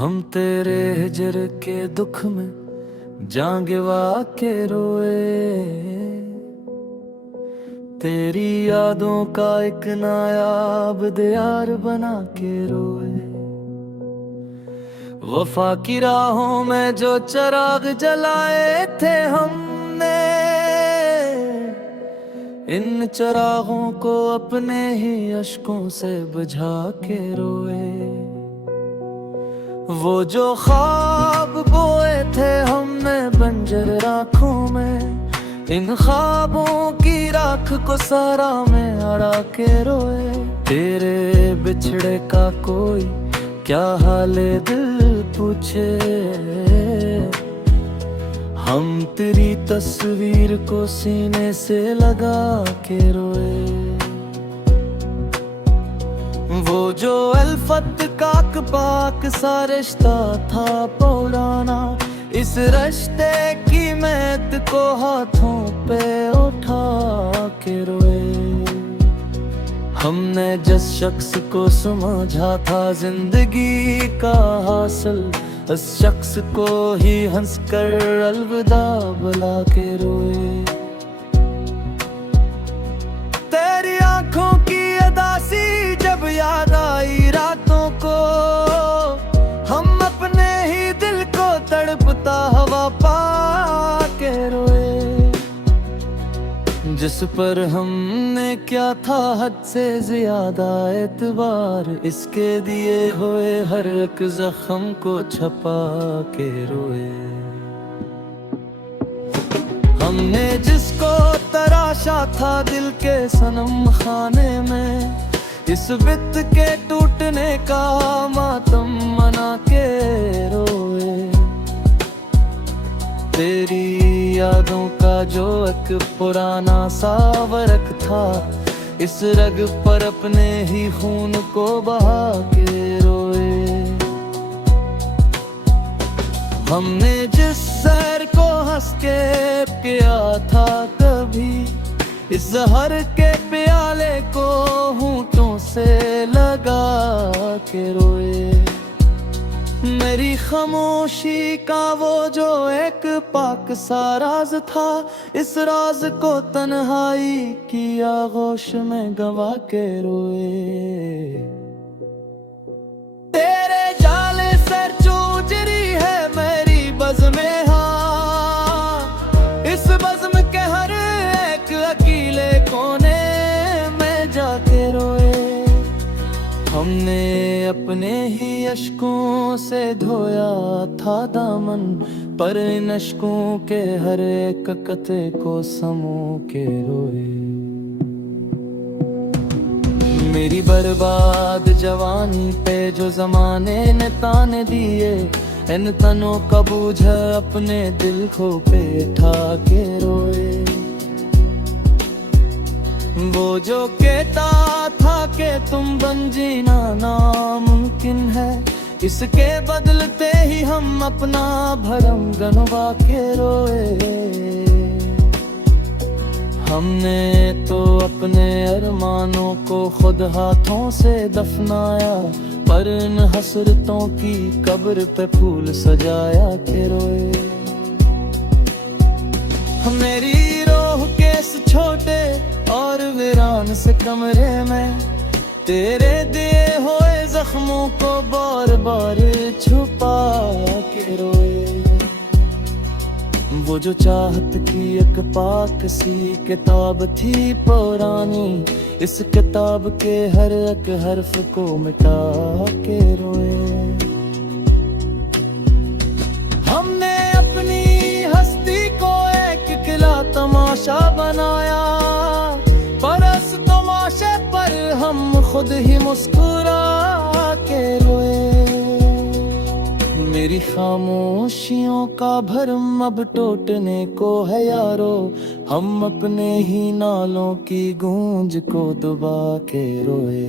हम तेरे हिजर के दुख में जांगवा के रोए, तेरी यादों का एक नायाब दियार बना के रोए। वफा की राहों में जो चिराग जलाए थे हमने, इन चिरागों को अपने ही अश्कों से बुझा के रोए। वो जो ख्वाब बोए थे हमने बंजर राखों में, इन ख्वाबों की राख को सारा में अड़ा के रोए। तेरे बिछड़े का कोई क्या हाले दिल पूछे, हम तेरी तस्वीर को सीने से लगा के रोए। वो जो अल्फत काक पाक सा रिश्ता था पुराना, इस रिश्ते की महक को हाथों पे उठा के रोए। हमने जिस शख्स को समझा था जिंदगी का हासिल, उस शख्स को ही हंसकर अलविदा बुला के रोए। तेरी आंखों की अदासी जब याद आई रातों को, हम अपने ही दिल को तड़पता हवा पा के रोए। जिस पर हमने क्या था हद से ज्यादा एतबार, इसके दिए हुए हर एक जख्म को छपा के रोए। हमने जिसको तराशा था दिल के सनम खाने में, इस बित के टूटने का मातम मना के रोए। तेरी यादों का जो एक पुराना सा वरक था, इस रग पर अपने ही खून को बहा के रोए। हमने जिस सैर को हंस के पिया था कभी, इस जहर के प्याले को होंठों से लगा के रोए। मेरी खामोशी का वो जो एक पाक सा राज था, इस राज को तन्हाई की आगोश में गवा के रोए। तेरे जाले से चूजरी है मेरी बज़्म हाँ, इस बज़्म के हर एक अकेले कोने में जाके रोए। हमने अपने ही अश्कों से धोया था दामन, पर इन अश्कों के हर एक कतरे को समो के रोए। मेरी बर्बाद जवानी पे जो जमाने ने ताने दिए, इन तनों का बोझ अपने दिल को पे उठा के रोए। वो जो कहता था कि तुम बन जीना नामुमकिन है, इसके बदलते ही हम अपना भरम गनवा के रोए। हमने तो अपने अरमानों को खुद हाथों से दफनाया, पर इन हसरतों की कब्र पे फूल सजाया के रोए। मेरी रोह के इस छोटे और वीरान से कमरे में, तेरे दिए हुए जख्मों को बार बार छुपा के रोए। वो जो चाहत की एक पाक सी किताब थी पुरानी, इस किताब के हर एक हर्फ को मिटा के रोए। हमने अपनी हस्ती को एक किला तमाशा बनाया, पर इस तमाशे पर हम खुद ही मुस्कुरा के रोए। मेरी खामोशियों का भरम अब टूटने को है यारो, हम अपने ही नालों की गूंज को दबा के रोए।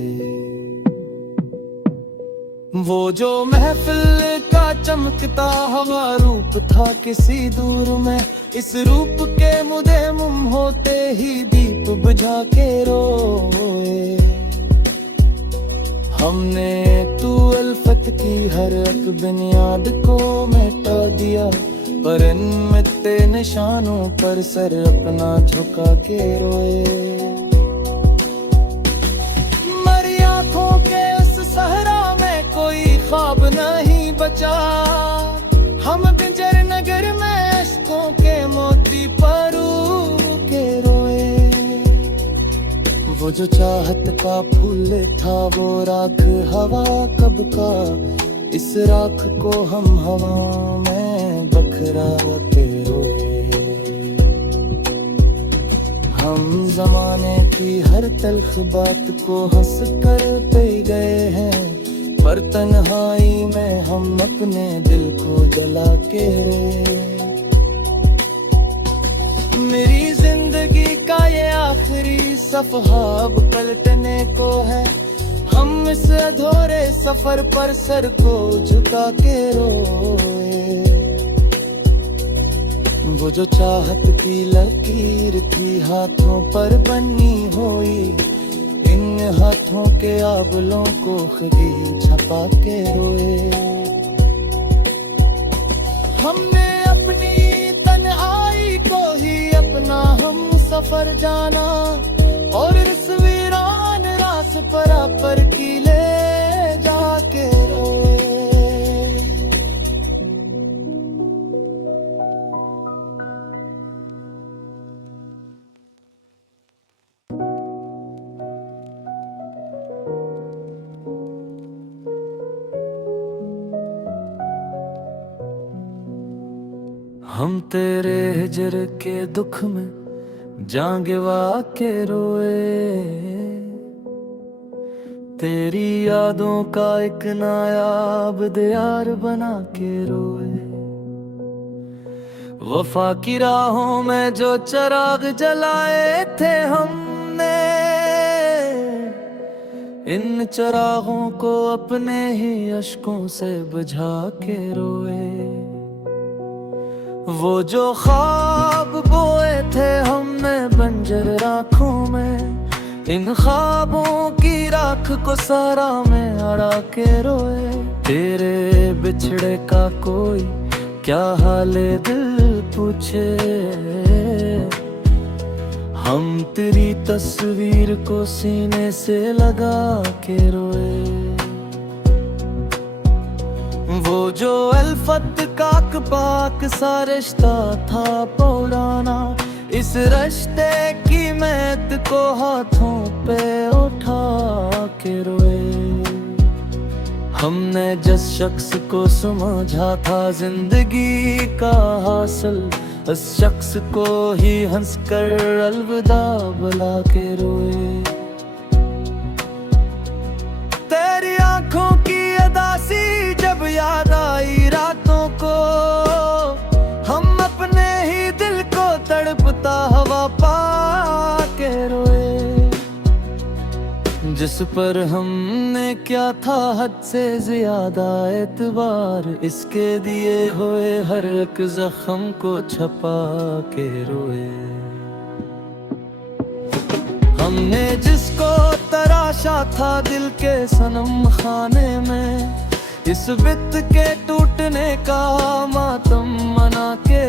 वो जो महफिल का चमकता हवा रूप था किसी दूर में, इस रूप के मुदे मुम होते ही दीप बुझा के रोए। हमने तू अल्फत की हर एक बुनियाद को मिटा दिया, पर इन मिटते निशानों पर सर अपना झुका के रोए। मरी आंखों के उस सहरा में कोई ख्वाब नहीं बचा, हम बिंजर नगर में अश्कों के मोती परू के रोए। वो जो चाहत का फूल था वो राख हवा कब का, इस राख को हम हवा में बखरा के रोए। हम जमाने की हर तल्ख बात को हंस कर पे गए हैं, पर तन्हाई में हम अपने दिल को जला के रोए। मेरी जिंदगी का ये आखिरी सफहा अब पलटने को है, हम इस अधूरे सफर पर सर को झुका के रोए। वो जो चाहत की लकीर थी हाथों पर बनी हुई, इन हाथों के आबलों को खुदी छपा के रोए। हमने अपनी तन्हाई को ही अपना हम सफर जाना, और इस वीरान रास पर किले जाके रोए। हम तेरे हिजर के दुख में जान गवा के रोए, तेरी यादों का एक नायाब दियार बना के रोए। वफा की राहों में जो चिराग जलाए थे हमने, इन चिरागों को अपने ही अश्कों से बुझा के रोए। वो जो ख्वाब बोए थे हमने बंजर राखों में, इन ख्वाबों की राख को सारा में अड़ा के रोए। तेरे बिछड़े का कोई क्या हाले दिल पूछे, हम तेरी तस्वीर को सीने से लगा के रोए। वो जो अल्फत काक पाक सा रिश्ता था पुराना, इस रिश्ते की महक को हाथों पे उठा के रोए। हमने जिस शख्स को समझा था जिंदगी का हासिल, उस शख्स को ही हंसकर अलविदा बुला के रोए। तेरी आंखों की अदासी जब याद आई रातों को, हम अपने ही दिल को तड़पता हवा पा के रोए। जिस पर हमने क्या था हद से ज्यादा एतबार, इसके दिए हुए हर एक जख्म को छपा के रोए। हमने जिसको तराशा था दिल के सनम खाने में, इस बित के टूटने का मातम मना के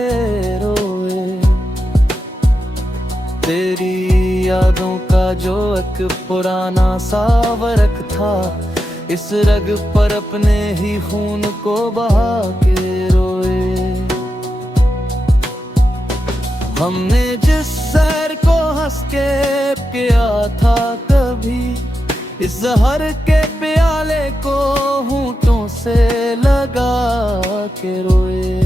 रोए। तेरी यादों का जो एक पुराना सा वरक था, इस रग पर अपने ही खून को बहा के रोए। हमने जिस सैर को हंस के किया था कभी, इस जहर के प्याले को होंठों से लगा के रोए।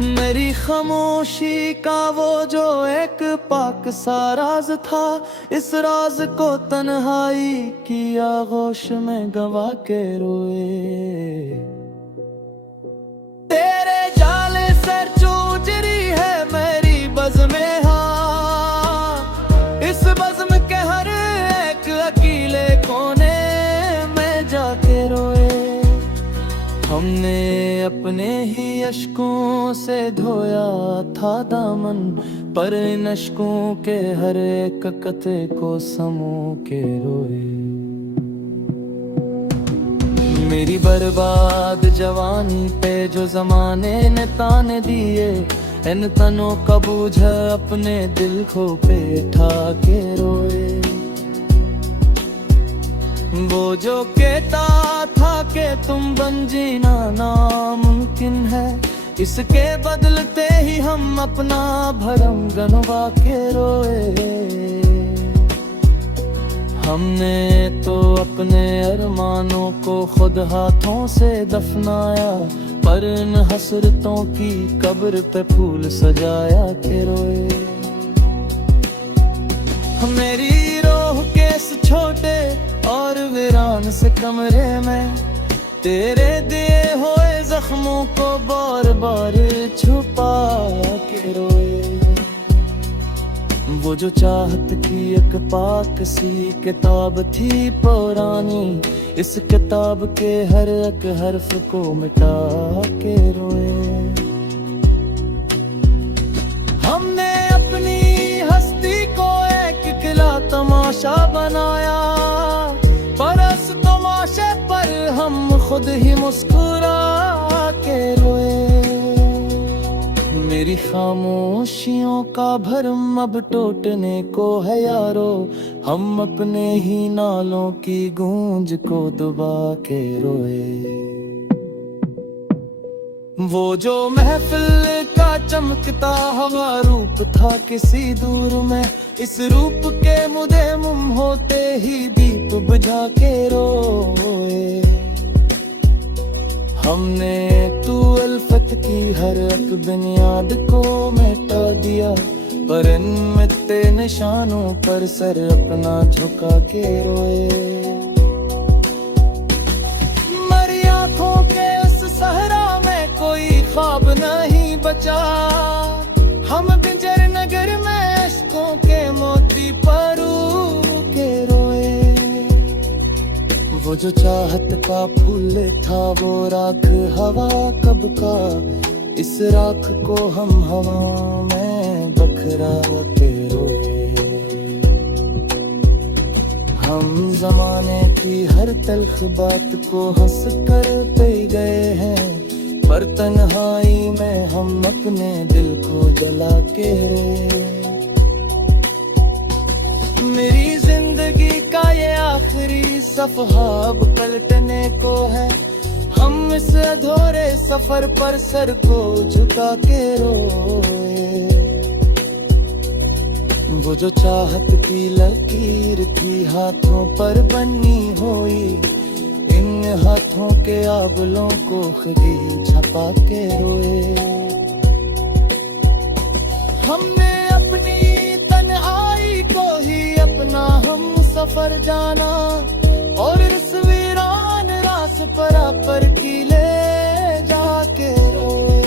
मेरी खामोशी का वो जो एक पाक सा राज था, इस राज को तन्हाई की आगोश में गवा के रोए। तेरे जाले सर चूजरी है मेरी बज़्म हाँ, इस बज़्म के हर एक अकेले कोने में जाके रोए। हमने अपने ही अश्कों से धोया था दामन, पर इन अश्कों के हर एक कतरे को समो के रोए। मेरी बर्बाद जवानी पे जो जमाने ने ताने दिए, इन तनों का बूझ अपने दिल को बैठा के रोए। वो जो कहता था कि तुम बन जीना नामुमकिन है, इसके बदलते ही हम अपना भरम गनवा के रोए। हमने तो अपने अरमानों को खुद हाथों से दफनाया, पर इन हसरतों की कब्र पे फूल सजाया के रोए। मेरी रोह के इस छोटे और वीरान से कमरे में तेरे दिए हुए जख्मों को बार बार छुपा के रोए। वो जो चाहत की एक पाक सी किताब थी पुरानी, इस किताब के हर एक हर्फ को मिटा के रोए। हमने अपनी हस्ती को एक किला तमाशा बनाया, पर इस तमाशे पर हम खुद ही मुस्कुरा के रोए। मेरी खामोशियों का भरम अब टूटने को है यारो, हम अपने ही नालों की गूंज को दबा के रोए। वो जो महफिल का चमकता हवा रूप था किसी दूर में, इस रूप के मुदे मुम होते ही दीप बुझा के रोए। हमने तू अल्फत की हर एक बुनियाद को मिटा दिया, पर इन मिटते निशानों पर सर अपना झुका के रोए। मरी आँखों के उस सहरा में कोई ख्वाब नहीं बचा, हम बिंजर नगर में अश्कों के मोती परू के रोए। वो जो चाहत का फूल था वो राख हवा कब का, इस राख को हम हवा में बखरा के रोए। हम जमाने की हर तल्ख बात को हंस कर पे गए हैं, पर तन्हाई में हम अपने दिल को जला के रोए। मेरी जिंदगी का ये आखिरी सफहा अब पलटने को है, हम इस अधूरे सफर पर सर को झुका के रोए। वो जो चाहत की लकीर थी हाथों पर बनी हुई, इन हाथों के आबलों को खुदी छपा के रोए। हमने अपनी तन्हाई को ही अपना हम सफर जाना, और इस वीरान रास पर की ले जाके रोए।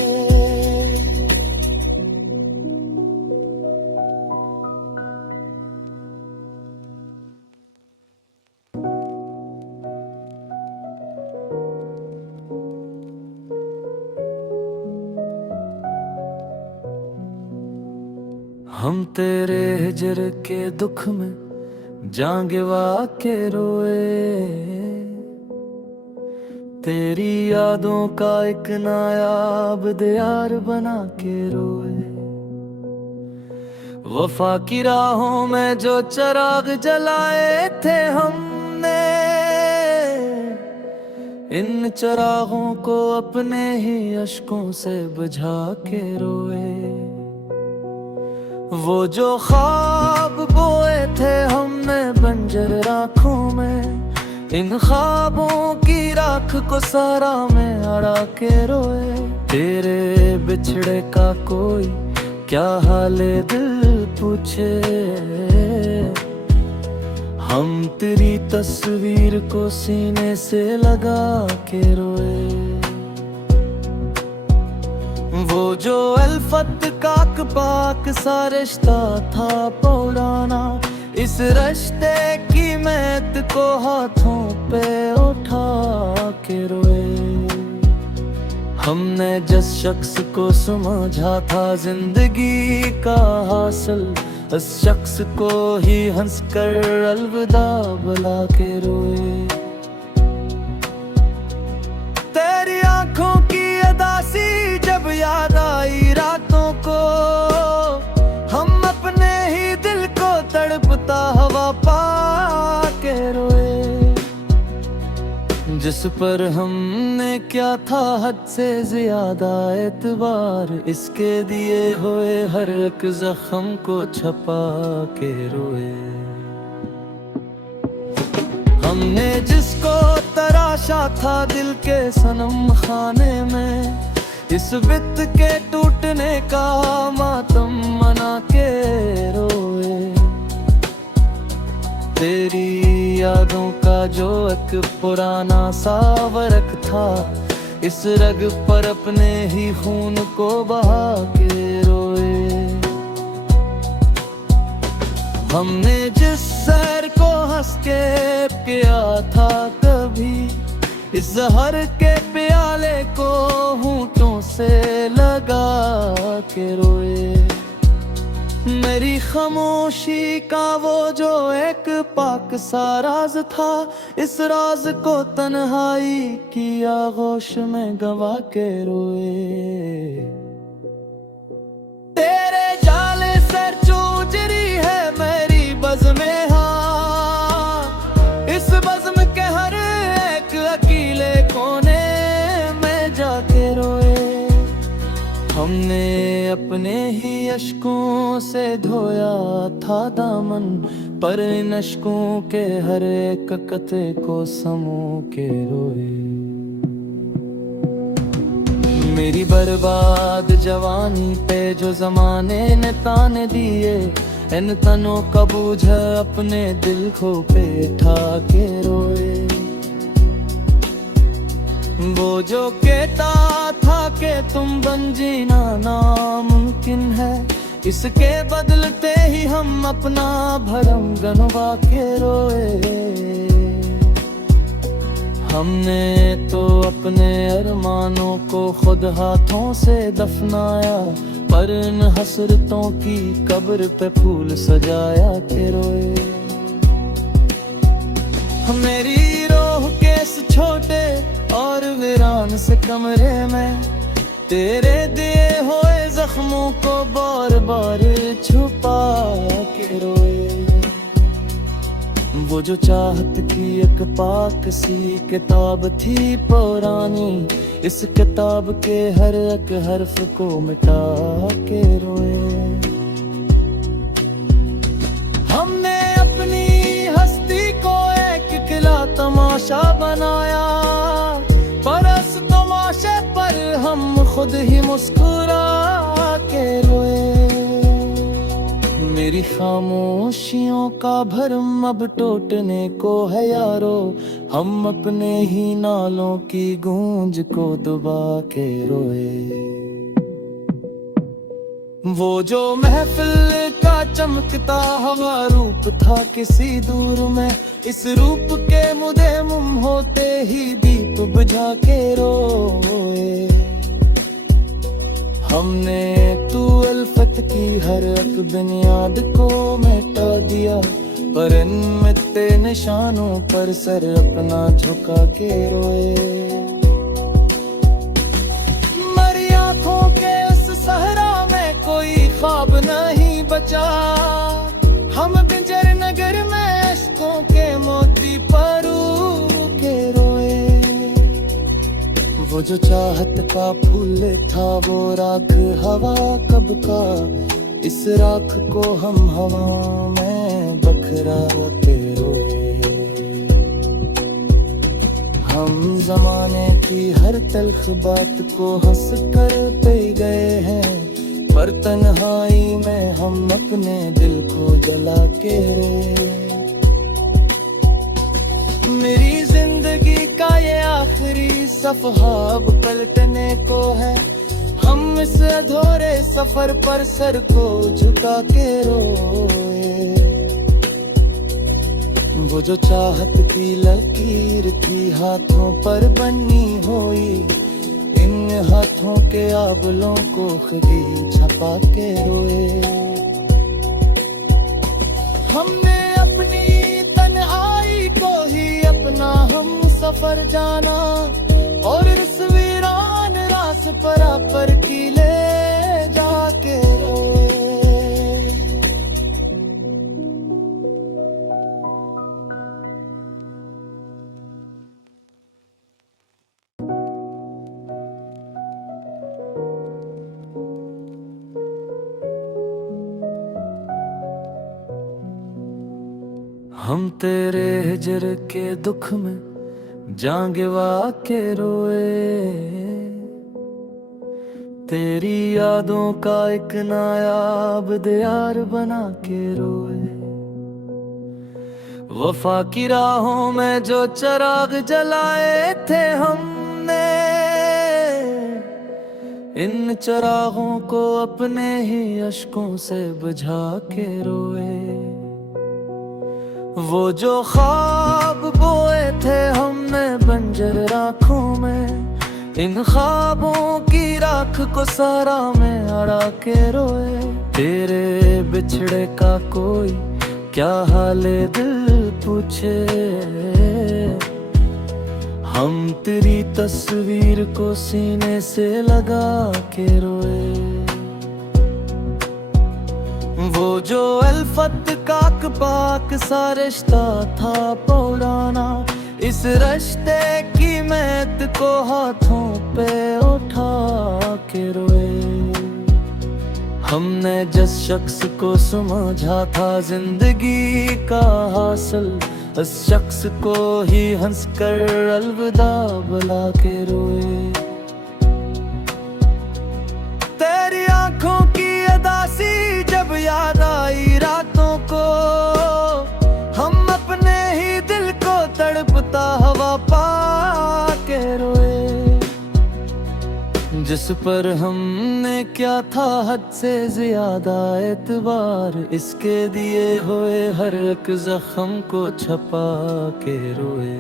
हम तेरे हिजर के दुख में जांगवा के रोए, तेरी यादों का एक नायाब दियार बना के रोए। वफा की राहों में जो चिराग जलाए थे हमने, इन चिरागों को अपने ही अश्कों से बुझा के रोए। वो जो ख्वाब बोए थे हमने बंजर राखों में, इन ख्वाबों की राख को सारा में अड़ा के रोए। तेरे बिछड़े का कोई क्या हाले दिल पूछे, हम तेरी तस्वीर को सीने से लगा के रोए। वो जो अल्फत काक पाक सा रिश्ता था पुराना, इस रिश्ते की महक को हाथों पे उठा के रोए। हमने जिस शख्स को समझा था जिंदगी का हासिल, उस शख्स को ही हंसकर अलविदा बुला के रोए। पर हमने क्या था हद से ज्यादा एतबार, इसके दिए हुए हर एक जख्म को छपा के रोए। हमने जिसको तराशा था दिल के सनम खाने में, इस बित के टूटने का मातम मना के रोए। तेरी यादों का जो एक पुराना सा वरक था, इस रग पर अपने ही खून को बहा के रोए। हमने जिस सैर को हंस के किया था कभी, इस जहर के प्याले को होंठों से लगा के रोए। मेरी खामोशी का वो जो एक पाक सा राज था, इस राज को तन्हाई की आगोश में गवा के रोए। तेरे जाले से चूजरी है मेरी बज़्म-ए हाँ, इस बज़्म के हर एक अकेले कोने में जाके रोए। हमने अपने ही अश्कों से धोया था दामन, पर इन अश्कों के हर एक कतरे को समो के रोए। मेरी बर्बाद जवानी पे जो जमाने ने ताने दिए, इन तनों का बोझ अपने दिल को पे उठा के रोए। वो जो कहता था कि तुम बन जीना नामुमकिन है, इसके बदलते ही हम अपना भरम गनवा के रोए। हमने तो अपने अरमानों को खुद हाथों से दफनाया, पर इन हसरतों की कब्र पे फूल सजाया के रोए। मेरी रोह के इस छोटे और वीरान से कमरे में, तेरे दिए हुए जख्मों को बार बार छुपा के रोए। वो जो चाहत की एक पाक सी किताब थी पुरानी, इस किताब के हर एक हर्फ को मिटा के रोए। हमने अपनी हस्ती को एक खिला तमाशा बनाया, पर इस तमाशे पर हम खुद ही मुस्कुरा के रोए। मेरी खामोशियों का भरम अब टूटने को है यारो, हम अपने ही नालों की गूंज को दबा के रोए। वो जो महफिल का चमकता हवा रूप था किसी दूर में, इस रूप के मुदे मुम होते ही दीप बुझा के रोए। हमने तू अल्फत की हर एक बुनियाद को मिटा दिया, पर इन मिटते निशानों पर सर अपना झुका के रोए। मरी आँखों के इस सहरा में कोई ख्वाब नहीं बचा, हम बिंजर नगर में इश्कों के मोती परू के रोए। वो जो चाहत का फूल था वो राख हवा कब का, इस राख को हम हवा में बखरा के रोए। हम जमाने की हर तल्ख बात को हंस कर पे गए हैं, पर तन्हाई में हम अपने दिल को जला के रोए। मेरी जिंदगी का ये आखिरी सफहा अब पलटने को है, हम इस अधूरे सफर पर सर को झुका के रोए। वो जो चाहत की लकीर थी हाथों पर बनी हुई, इन हाथों के आबलों को खुदी छपा के रोए। हमने अपनी तन्हाई को ही अपना हम सफर जाना, और इस वीरान रास पर किले जाके रोए। हम तेरे हिजर के दुख में जांगवा के रोए, तेरी यादों का एक नायाब दियार बना के रोए। वफा की राहों में जो चिराग जलाए थे हमने, इन चिरागों को अपने ही अश्कों से बुझा के रोए। वो जो ख्वाब बोए थे हमने बंजर राखों में, इन ख्वाबों की राख को सारा में अड़ा के रोए। तेरे बिछड़े का कोई क्या हाले दिल पूछे, हम तेरी तस्वीर को सीने से लगा के रोए। वो जो अल्फत काक पाक सा रिश्ता था पुराना, इस रिश्ते की महक को हाथों पे उठा के रोए। हमने जिस शख्स को समझा था जिंदगी का हासिल, उस शख्स को ही हंसकर अलविदा बुला के रोए। तेरी आंखों की अदासी जब याद आई रातों को, हम अपने ही दिल को तड़पता हवा पा के रोए। जिस पर हमने क्या था हद से ज्यादा एतबार, इसके दिए हुए हर एक जख्म को छपा के रोए।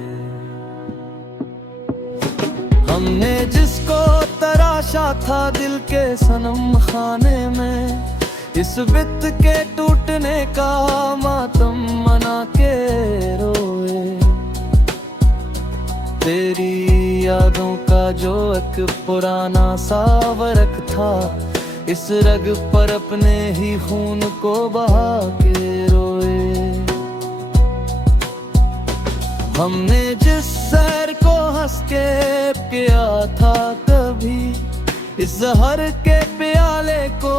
हमने जिसको तराशा था दिल के सनम खाने में, इस बित के टूटने का मातम मना के रोए। तेरी यादों का जो एक पुराना सा वरक था, इस रग पर अपने ही खून को बहा के रोए। हमने जिस सैर को हंस के किया था कभी, इस जहर के प्याले को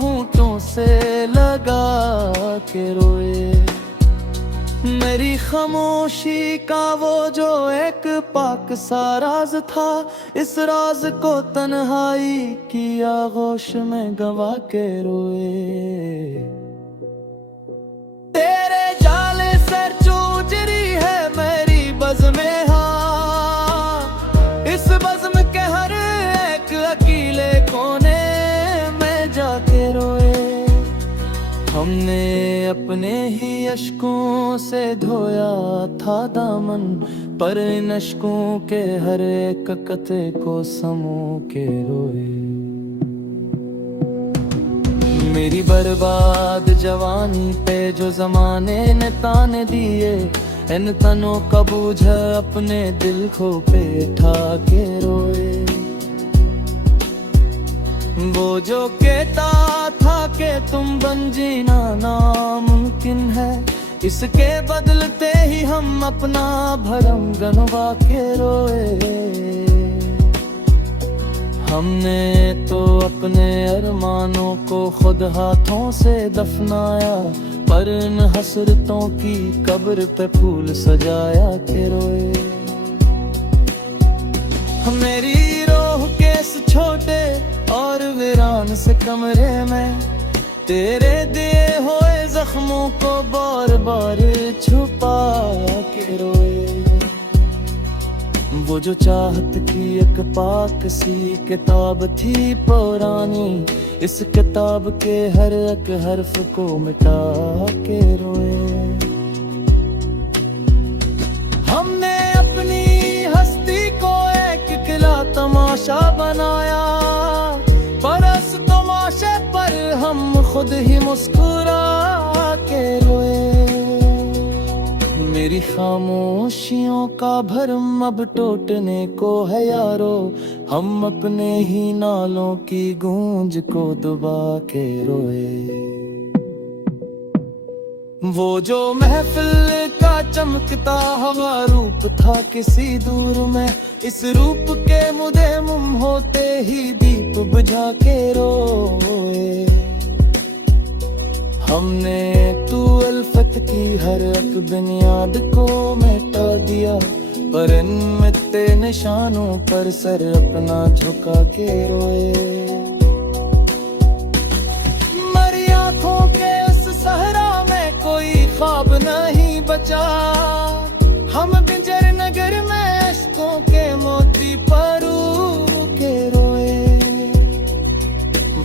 होंठों से लगा के रोए। मेरी खामोशी का वो जो एक पाक सा राज था, इस राज को तन्हाई की आगोश में गवा के रोए। तेरे जाले सर चूजरी है मेरी बज़्म-ए हाँ, इस बज़्म के हर एक अकेले कोने में जाके रोए। हमने अपने ही अश्कों से धोया था दामन, पर इन अश्कों के हर एक कतरे को समो के रोए। मेरी बर्बाद जवानी पे जो जमाने ने ताने दिए, इन तनों का बूझ अपने दिल को पे ठा के रोए। वो जो कहता था कि तुम बन जीना नामुमकिन है, इसके बदलते ही हम अपना भरम गनवा के रोए। हमने तो अपने अरमानों को खुद हाथों से दफनाया, पर इन हसरतों की कब्र पे फूल सजाया के रोए। मेरी रोह के इस छोटे और वीरान से कमरे में, तेरे दिए हुए जख्मों को बार बार छुपा के रोए। वो जो चाहत की एक पाक सी किताब थी पुरानी, इस किताब के हर एक हर्फ को मिटा के रोए। हमने अपनी हस्ती को एक किला तमाशा बनाया, पर इस तमाशे पर हम खुद ही मुस्कुरा के रोए। मेरी खामोशियों का भरम अब टूटने को है यारो, हम अपने ही नालों की गूंज को दबा के रोए। वो जो महफिल का चमकता हवा रूप था किसी दूर में, इस रूप के मुदे मुम होते ही दीप बुझा के रोए। हमने तू अल्फत की हर एक बुनियाद को मिटा दिया, पर इन मिटते निशानों पर सर अपना झुका के रोए। मरी आंखों के उस सहरा में कोई ख्वाब नहीं बचा, हम बिंजर नगर में अश्कों के मोती परू के रोए।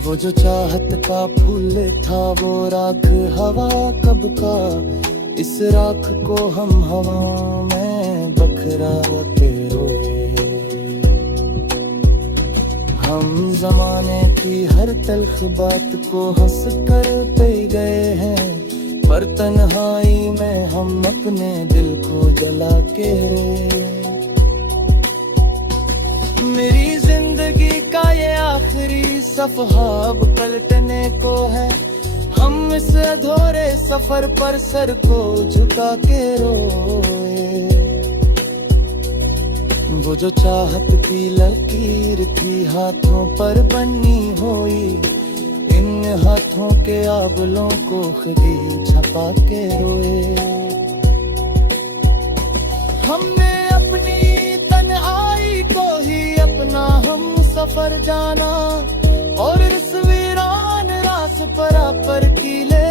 वो जो चाहत का फूल था वो राख हवा कब का, इस राख को हम हवा में बखरा के रोए। हम जमाने की हर तल्ख बात को हंस कर पे गए हैं, पर तन्हाई में हम अपने दिल को जला के रोए। मेरी जिंदगी का ये आखिरी सफहा अब पलटने को है, हम इस अधूरे सफर पर सर को झुका के रोए। वो जो चाहत की लकीर थी हाथों पर बनी हुई, इन हाथों के आबलों को खुदी छपा के रोए। हमने अपनी तन्हाई को ही अपना हम सफर जाना, और इस वीरान रास पर कीले